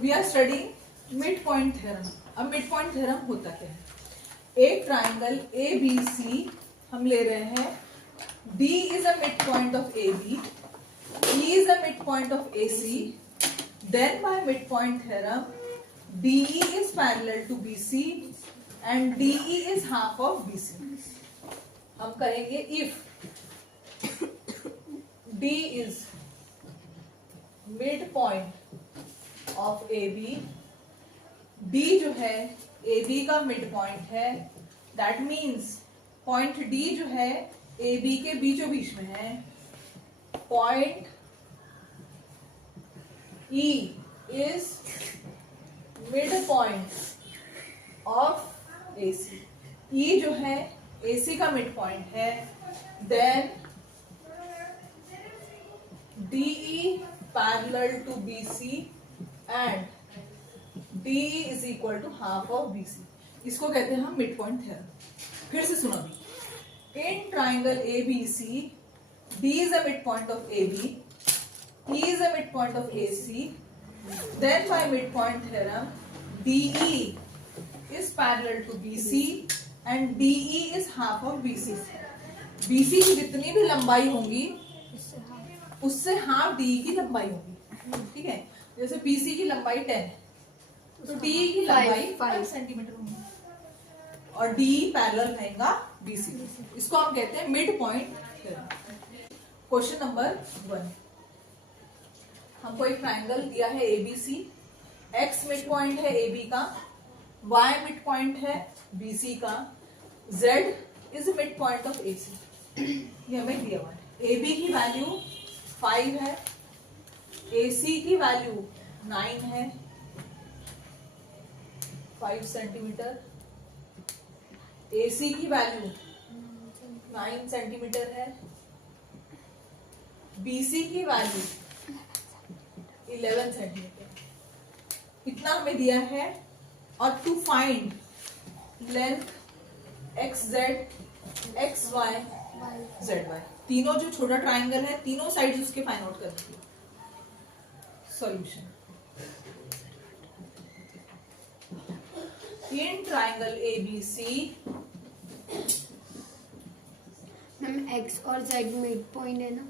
We are studying mid point theorem. अब mid point theorem होता क्या है? एक ट्राइंगल ए बी सी हम ले रहे हैं, D is a midpoint of AB, E is a midpoint of AC, then by midpoint theorem DE is parallel to BC and DE is half of BC. हम कहेंगे if D is midpoint of AB, D जो है AB का midpoint है, that means point D जो है AB के बीचों बीच में है, point E is mid point of AC. E जो है AC का मिड पॉइंट है, then DE parallel to BC and DE is equal to half of BC. इसको कहते हैं हम मिड पॉइंट थ्योरम। फिर से सुनो अभी, in triangle ABC, D is a midpoint of AB, E is a midpoint of AC, then by midpoint theorem, DE is parallel to BC and DE is half of BC. BC की जितनी भी लंबाई होंगी उससे half DE की लंबाई होगी, ठीक है? जैसे BC की लंबाई 10 है तो DE की लंबाई 5 सेंटीमीटर होगी और DE पैरेलल रहेगा BC. इसको हम कहते हैं mid point theorem. Question number 1, हमको एक ट्राइंगल दिया है ABC, X मिड पॉइंट है AB का, Y मिड पॉइंट है BC का, Z is mid point of AC. ये हमें दिया हुआ है. AB की वैल्यू 5 है, AC की वैल्यू 9 है, 5 सेंटीमीटर. AC की वैल्यू 9 सेंटीमीटर है, BC की वैल्यू 11 सेंटीमीटर. इतना हमें दिया है. और to find length XZ, XY, ZY, तीनों जो छोटा ट्राइंगल है तीनों साइड्स उसके फाइंड आउट करने की. Solution. In triangle ABC, ma'am X और Z मिड पॉइंट है ना?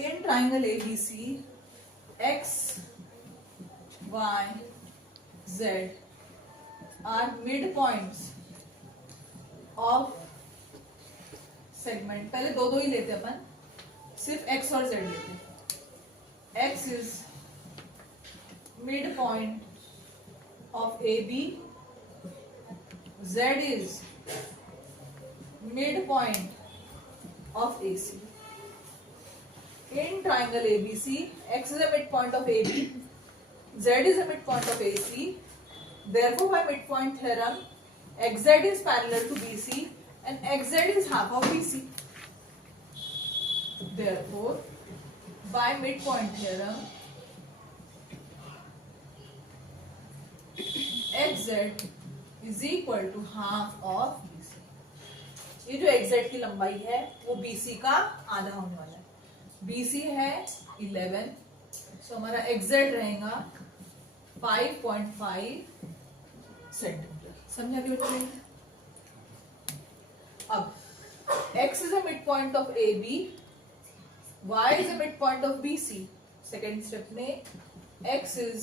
In triangle ABC, X, Y, Z are midpoints of segment. पहले दो दो ही लेते अपन, सिर्फ X और Z लेते. X is midpoint of AB, Z is midpoint of AC. In triangle ABC, X is a midpoint of AB, Z is a midpoint of AC. Therefore, by midpoint theorem, XZ is parallel to BC and XZ is half of BC. Therefore, by midpoint theorem, XZ is equal to half of BC. ये जो XZ की लंबाई है वो BC का आधा होने वाला है. BC है 11, तो हमारा XZ रहेगा 5.5 सेंटीमीटर. समझा कि बच्चे? अब X is a midpoint of AB, Y is a midpoint of BC. Second step में X is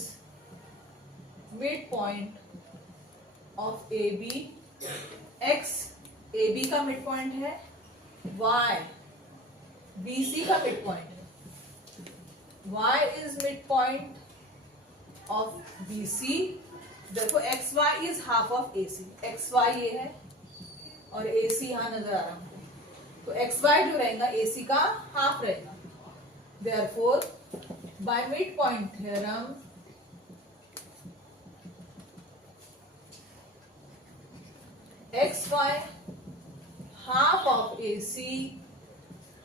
midpoint of AB, X AB का midpoint है, Y BC का midpoint है. Y is midpoint of BC, therefore XY is half of AC. XY ये है और AC यहाँ नजर आ रहा है, तो XY जो रहेगा AC का हाफ रहेगा. Therefore, by midpoint theorem, XY half of AC,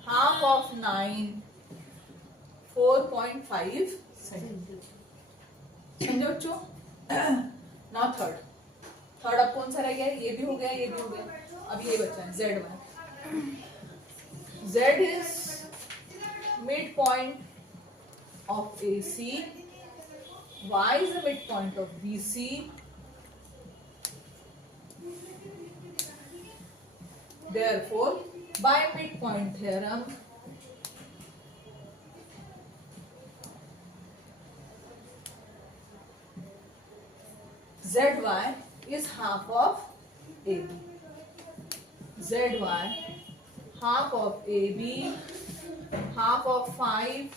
half of 9, 4.5 centimetre. समझो बच्चों? नाउ थर्ड अब कौन सा रह गया? ये भी हो गया, ये भी हो गया. अब ये बचा है ZY. Z is midpoint of AC, Y is the midpoint of BC, therefore by midpoint theorem ZY is half of AB. ZY half of AB, half of 5,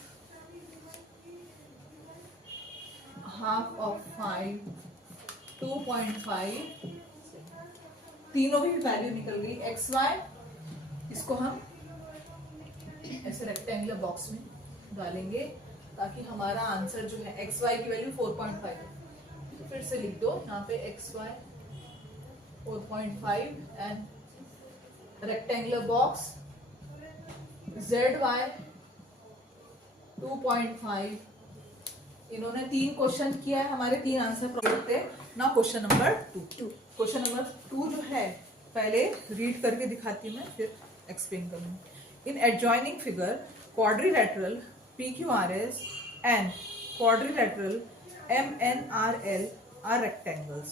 half of 5, 2.5, तीनों भी वैल्यू निकल गई. XY इसको हम ऐसे rectangular box में डालेंगे ताकि हमारा आंसर जो है XY की वैल्यू 4.5 है. फिर से लिख दो यहाँ पे XY 4.5 and rectangular box ZY 2.5. इन्होंने 3 क्वेश्चन किया है, हमारे 3 आंसर प्रोडक्ट है ना. Question number 2. क्वेश्चन नंबर 2 जो है पहले रीड करके दिखाती हूँ मैं, फिर एक्सप्लेन करूँगी. In adjoining figure quadrilateral PQRS and quadrilateral MNRL are rectangles.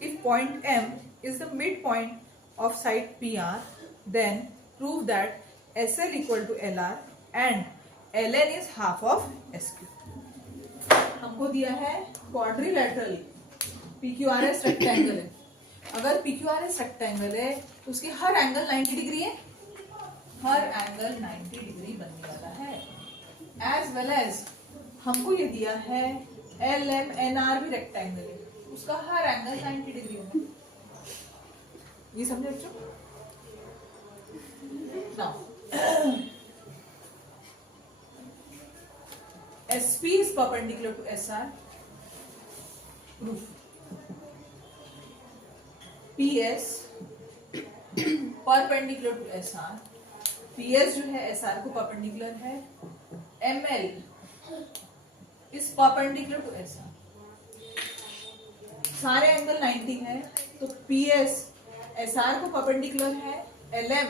If point M is the midpoint of side PR, then prove that SL equal to LR and LN is half of SQ. हमको दिया है quadrilateral PQRS rectangle है. अगर PQRS rectangle है तो उसके हर angle 90 degree है, हर angle 90 degree बनने वाला है. एज वेल एज हमको ये दिया है LMNR भी रेक्टेंगल है, उसका हर एंगल 90 डिग्री होगा. ये समझे बच्चों? Now SP is perpendicular to SR. Proof. PS perpendicular to SR. PS जो है SR को perpendicular है. ML is perpendicular to SR. सारे एंगल 90 है तो PS SR को perpendicular है, LM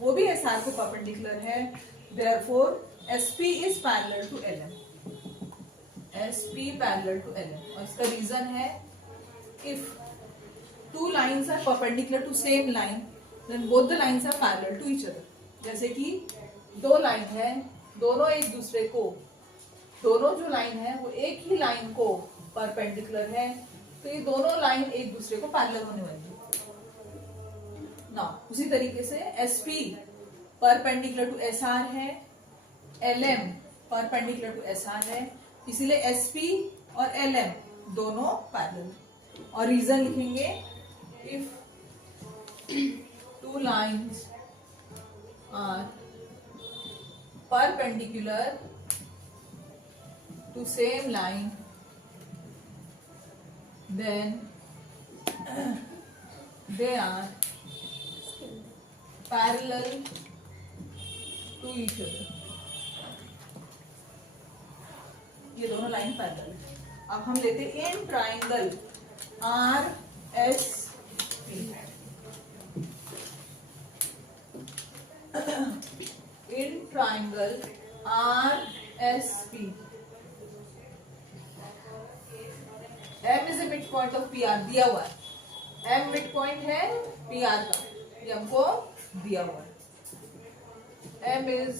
वो भी SR को perpendicular है. Therefore SP is parallel to LM. SP parallel to LM. और इसका रीजन है if two lines are perpendicular to same line then both the lines are parallel to each other. जैसे कि 2 line है, दोनों एक दूसरे को, दोनों जो लाइन है वो एक ही लाइन को परपेंडिकुलर है, तो ये दोनों लाइन एक दूसरे को पैरेलल होने वाली है ना. उसी तरीके से SP परपेंडिकुलर टू SR है, LM परपेंडिकुलर टू SR है, इसीलिए SP और LM दोनों पैरेलल. और रीजन लिखेंगे if 2 lines are perpendicular to same line then they are parallel to each other. ये दोनों लाइन पैरेलल है. अब हम लेते हैं in triangle RSP. In triangle RSP M is a midpoint of PR दिया हुआ है. M midpoint है PR का, ये हमको दिया हुआ है. M is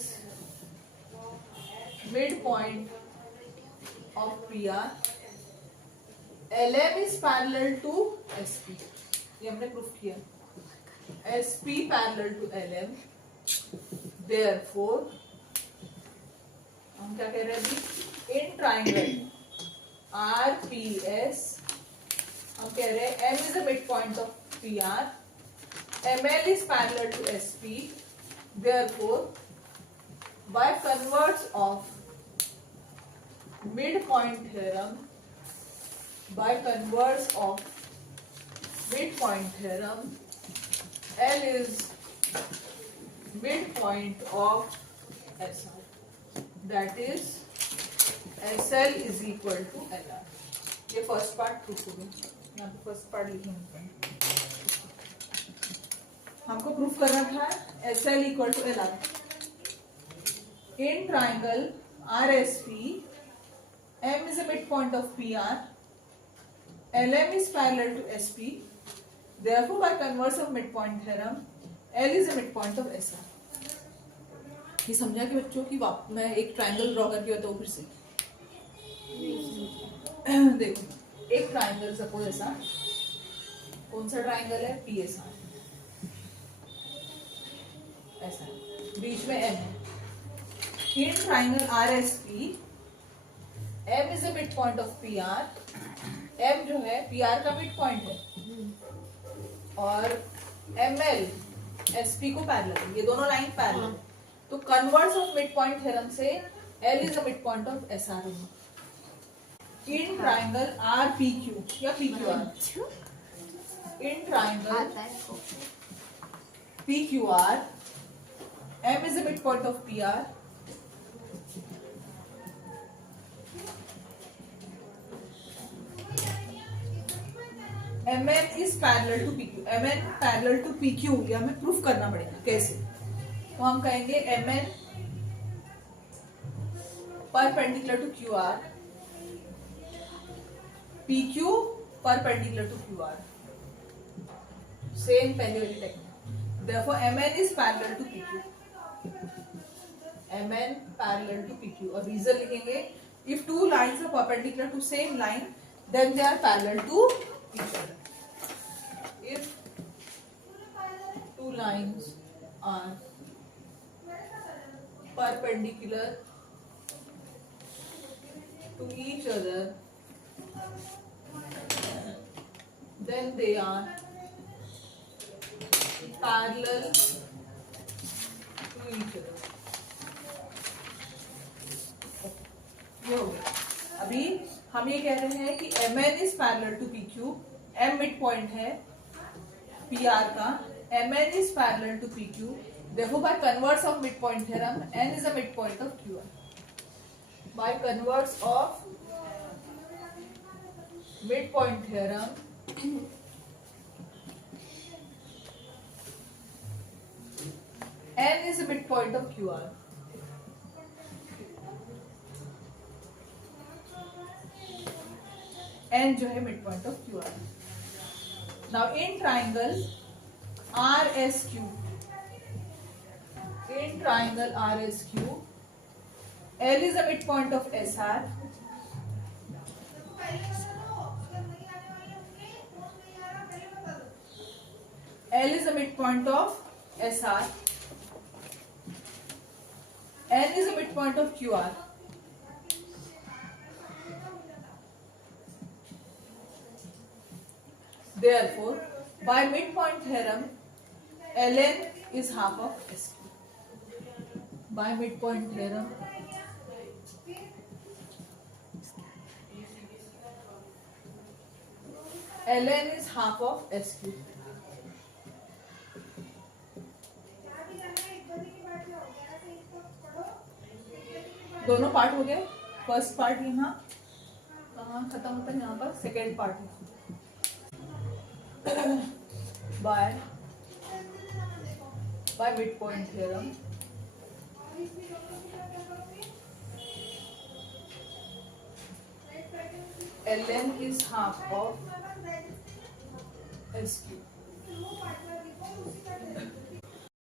midpoint of PR. LM is parallel to SP. ये हमने प्रूफ किया. SP parallel to LM. Therefore हम क्या कह रहे हैं अभी? इन ट्राइंगल RPS हम कह रहे हैं M is the midpoint of PR, ML is parallel to SP, therefore by converse of midpoint theorem, L is midpoint of SR, that is SL is equal to LR. ये first part proof हो गया. यहाँ पे first part लिखेंगे. हमको proof करना था S L equal to L R in triangle R S P M is a mid point of P R L M is parallel to S P therefore by converse of midpoint theorem L is a midpoint of SR. ये समझा कि बच्चों की मैं एक triangle draw करके बताऊँ फिर से देखो एक ट्रायंगल सपोज ऐसा कौन सा ट्रायंगल है पी एस आर ऐसा बीच में एम है in triangle R S P M is a mid point of P R M जो है पी आर का मिड पॉइंट है और एम एल एस पी को पैरेलल ये दोनों लाइन पैरेलल है तो converse of mid point theorem से L is a mid point of S R in triangle R P Q या P Q R in triangle P Q R M is a mid point of P R M N is parallel to P Q M N parallel to P Q ये हमें proof करना पड़ेगा कैसे तो हम कहेंगे M N perpendicular to Q R P Q perpendicular to Q R same पहले वाली technique therefore M N is parallel to P Q M N parallel to P Q और रीजन लिखेंगे if two lines are perpendicular to same line then they are parallel to each other. If two lines are perpendicular to each other, then they are parallel to each other. ये हो गया अभी हम ये कह रहे हैं कि M N is parallel to P Q M mid point है पी आर का M N is parallel to P Q देखो by converse of mid point theorem N is a mid point of Q R by converse of mid point theorem N is a mid point of Q R N जो है mid point of Q R now in triangle R S Q in triangle R S Q L is a mid point of S R L is a mid point of S R N is a mid point of Q R Therefore, by midpoint theorem, Ln is half of SQ. By midpoint theorem, Ln is half of SQ. दोनों part हो गए first part यहाँ कहाँ खत्म होता है यहाँ पर second part by midpoint theorem Ln is half of SQ